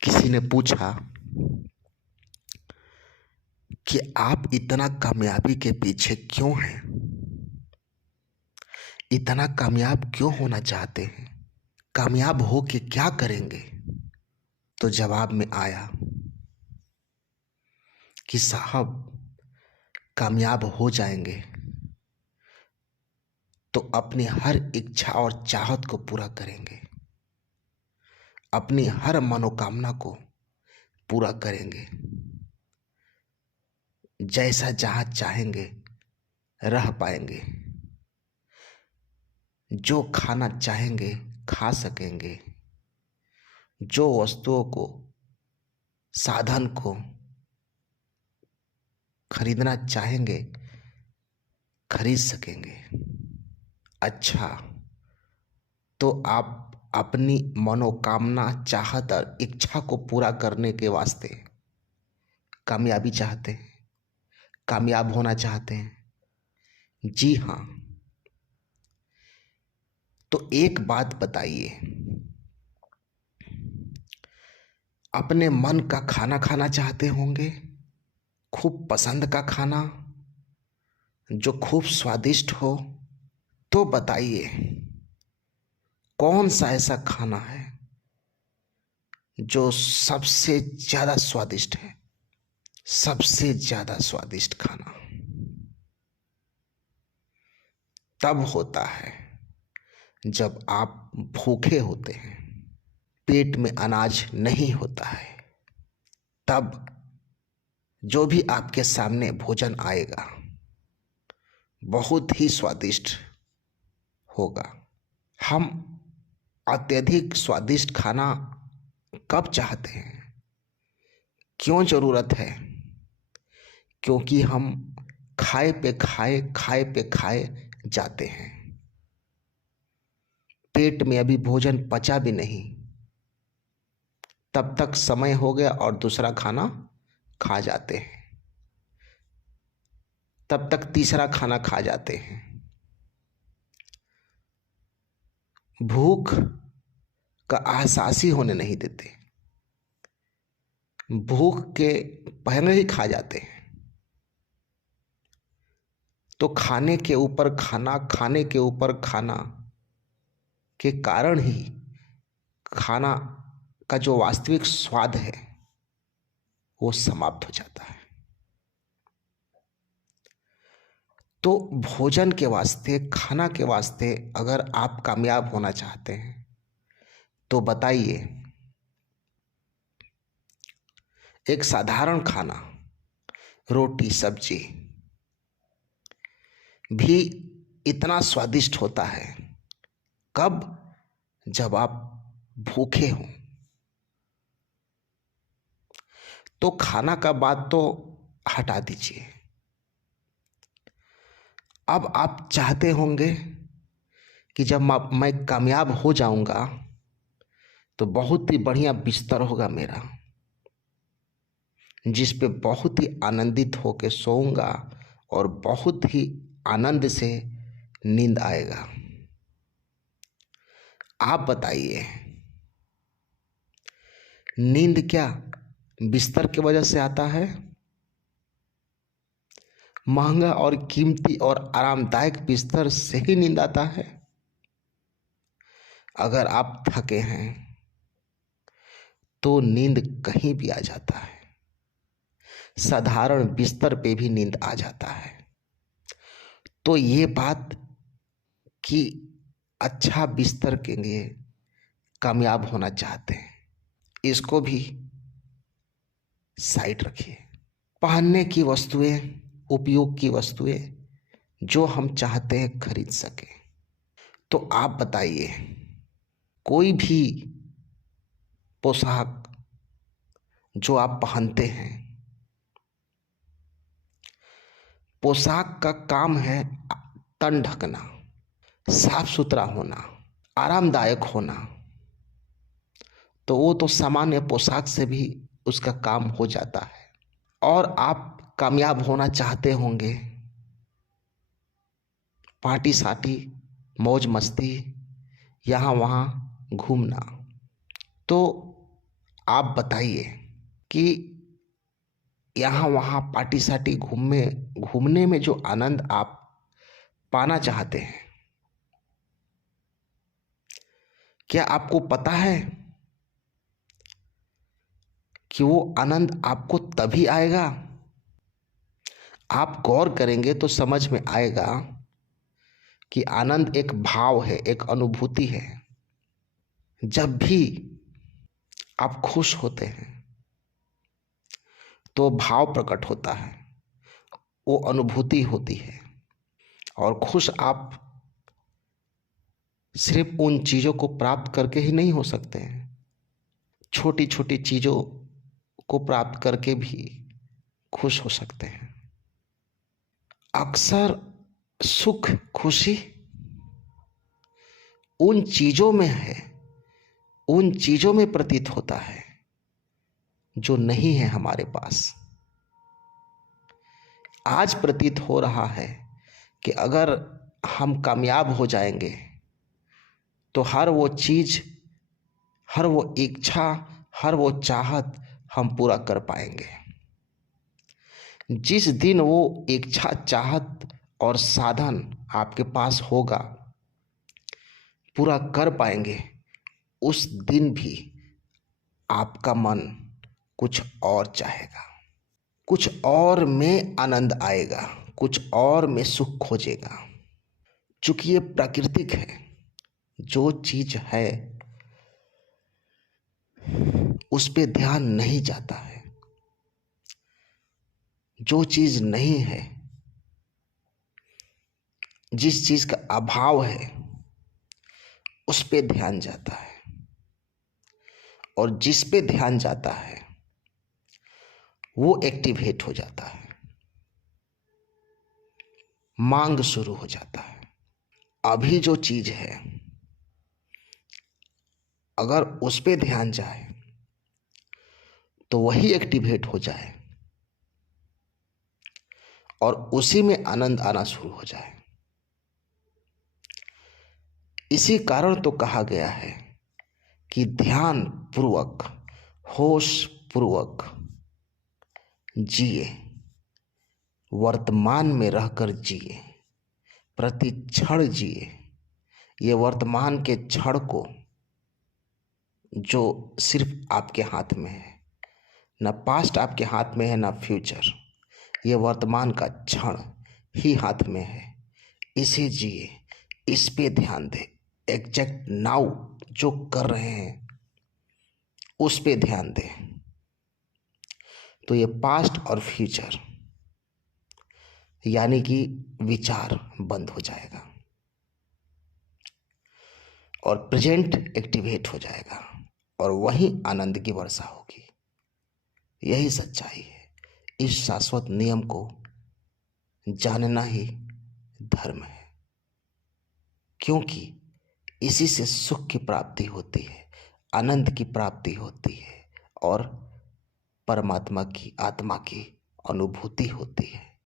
किसी ने पूछा कि आप इतना कामयाबी के पीछे क्यों हैं? इतना कामयाब क्यों होना चाहते हैं? कामयाब हो के क्या करेंगे? तो जवाब में आया कि साहब, कामयाब हो जाएंगे तो अपनी हर इच्छा और चाहत को पूरा करेंगे, अपनी हर मनोकामना को पूरा करेंगे, जैसा जहाँ चाहेंगे रह पाएंगे, जो खाना चाहेंगे खा सकेंगे, जो वस्तुओं को, साधन को खरीदना चाहेंगे खरीद सकेंगे। अच्छा, तो आप अपनी मनोकामना, चाहत और इच्छा को पूरा करने के वास्ते कामयाबी चाहते हैं, कामयाब होना चाहते हैं? जी हाँ। तो एक बात बताइए, अपने मन का खाना खाना चाहते होंगे, खूब पसंद का खाना जो खूब स्वादिष्ट हो? तो बताइए, कौन सा ऐसा खाना है जो सबसे ज्यादा स्वादिष्ट है? सबसे ज्यादा स्वादिष्ट खाना तब होता है जब आप भूखे होते हैं, पेट में अनाज नहीं होता है। तब जो भी आपके सामने भोजन आएगा बहुत ही स्वादिष्ट होगा। हम अत्यधिक स्वादिष्ट खाना कब चाहते हैं? क्यों जरूरत है? क्योंकि हम खाए पे खाए जाते हैं, पेट में अभी भोजन पचा भी नहीं, तब तक समय हो गया और दूसरा खाना खा जाते हैं, तब तक तीसरा खाना खा जाते हैं। भूख का एहसास ही होने नहीं देते, भूख के पहले ही खा जाते हैं। तो खाने के ऊपर खाना, खाने के ऊपर खाना के कारण ही खाना का जो वास्तविक स्वाद है वो समाप्त हो जाता है। तो भोजन के वास्ते, खाना के वास्ते अगर आप कामयाब होना चाहते हैं तो बताइए, एक साधारण खाना, रोटी सब्जी भी इतना स्वादिष्ट होता है कब? जब आप भूखे हों। तो खाना का बात तो हटा दीजिए, अब आप चाहते होंगे कि जब मैं कामयाब हो जाऊंगा तो बहुत ही बढ़िया बिस्तर होगा मेरा, जिस पे बहुत ही आनंदित होकर सोऊंगा और बहुत ही आनंद से नींद आएगा। आप बताइए, नींद क्या बिस्तर की वजह से आता है? महंगा और कीमती और आरामदायक बिस्तर से ही नींद आता है? अगर आप थके हैं तो नींद कहीं भी आ जाता है, साधारण बिस्तर पे भी नींद आ जाता है। तो ये बात कि अच्छा बिस्तर के लिए कामयाब होना चाहते हैं, इसको भी साइड रखिए। पहनने की वस्तुएं, उपयोग की वस्तुएं जो हम चाहते हैं खरीद सके, तो आप बताइए, कोई भी पोशाक जो आप पहनते हैं, पोशाक का काम है तन ढकना, साफ सुथरा होना, आरामदायक होना। तो वो तो सामान्य पोशाक से भी उसका काम हो जाता है। और आप कामयाब होना चाहते होंगे, पार्टी साटी, मौज मस्ती, यहाँ वहाँ घूमना, तो आप बताइए कि यहाँ वहाँ पार्टी साटी घूमने में जो आनंद आप पाना चाहते हैं, क्या आपको पता है कि वो आनंद आपको तभी आएगा? आप गौर करेंगे तो समझ में आएगा कि आनंद एक भाव है, एक अनुभूति है। जब भी आप खुश होते हैं तो भाव प्रकट होता है, वो अनुभूति होती है। और खुश आप सिर्फ उन चीज़ों को प्राप्त करके ही नहीं हो सकते हैं, छोटी छोटी चीज़ों को प्राप्त करके भी खुश हो सकते हैं। अक्सर सुख खुशी उन चीज़ों में है, उन चीज़ों में प्रतीत होता है जो नहीं है हमारे पास। आज प्रतीत हो रहा है कि अगर हम कामयाब हो जाएंगे तो हर वो चीज़, हर वो इच्छा, हर वो चाहत हम पूरा कर पाएंगे। जिस दिन वो इच्छा चाहत और साधन आपके पास होगा, पूरा कर पाएंगे, उस दिन भी आपका मन कुछ और चाहेगा, कुछ और में आनंद आएगा, कुछ और में सुख खोजेगा। चूंकि ये प्राकृतिक है, जो चीज है उस पे ध्यान नहीं जाता है, जो चीज नहीं है, जिस चीज का अभाव है उस पे ध्यान जाता है, और जिस पे ध्यान जाता है वो एक्टिवेट हो जाता है, मांग शुरू हो जाता है। अभी जो चीज है अगर उस पे ध्यान जाए तो वही एक्टिवेट हो जाए और उसी में आनंद आना शुरू हो जाए। इसी कारण तो कहा गया है कि ध्यान पूर्वक, होश पूर्वक जिए, वर्तमान में रहकर जिए, प्रति क्षण जिए। ये वर्तमान के क्षण को जो सिर्फ आपके हाथ में है, ना पास्ट आपके हाथ में है ना फ्यूचर, ये वर्तमान का क्षण ही हाथ में है, इसे जिए, इस पे ध्यान दे। एग्जैक्ट नाउ जो कर रहे हैं उस पे ध्यान दे, तो ये पास्ट और फ्यूचर यानी कि विचार बंद हो जाएगा और प्रेजेंट एक्टिवेट हो जाएगा और वही आनंद की वर्षा होगी। यही सच्चाई है। इस शाश्वत नियम को जानना ही धर्म है, क्योंकि इसी से सुख की प्राप्ति होती है, आनंद की प्राप्ति होती है और परमात्मा की, आत्मा की अनुभूति होती है।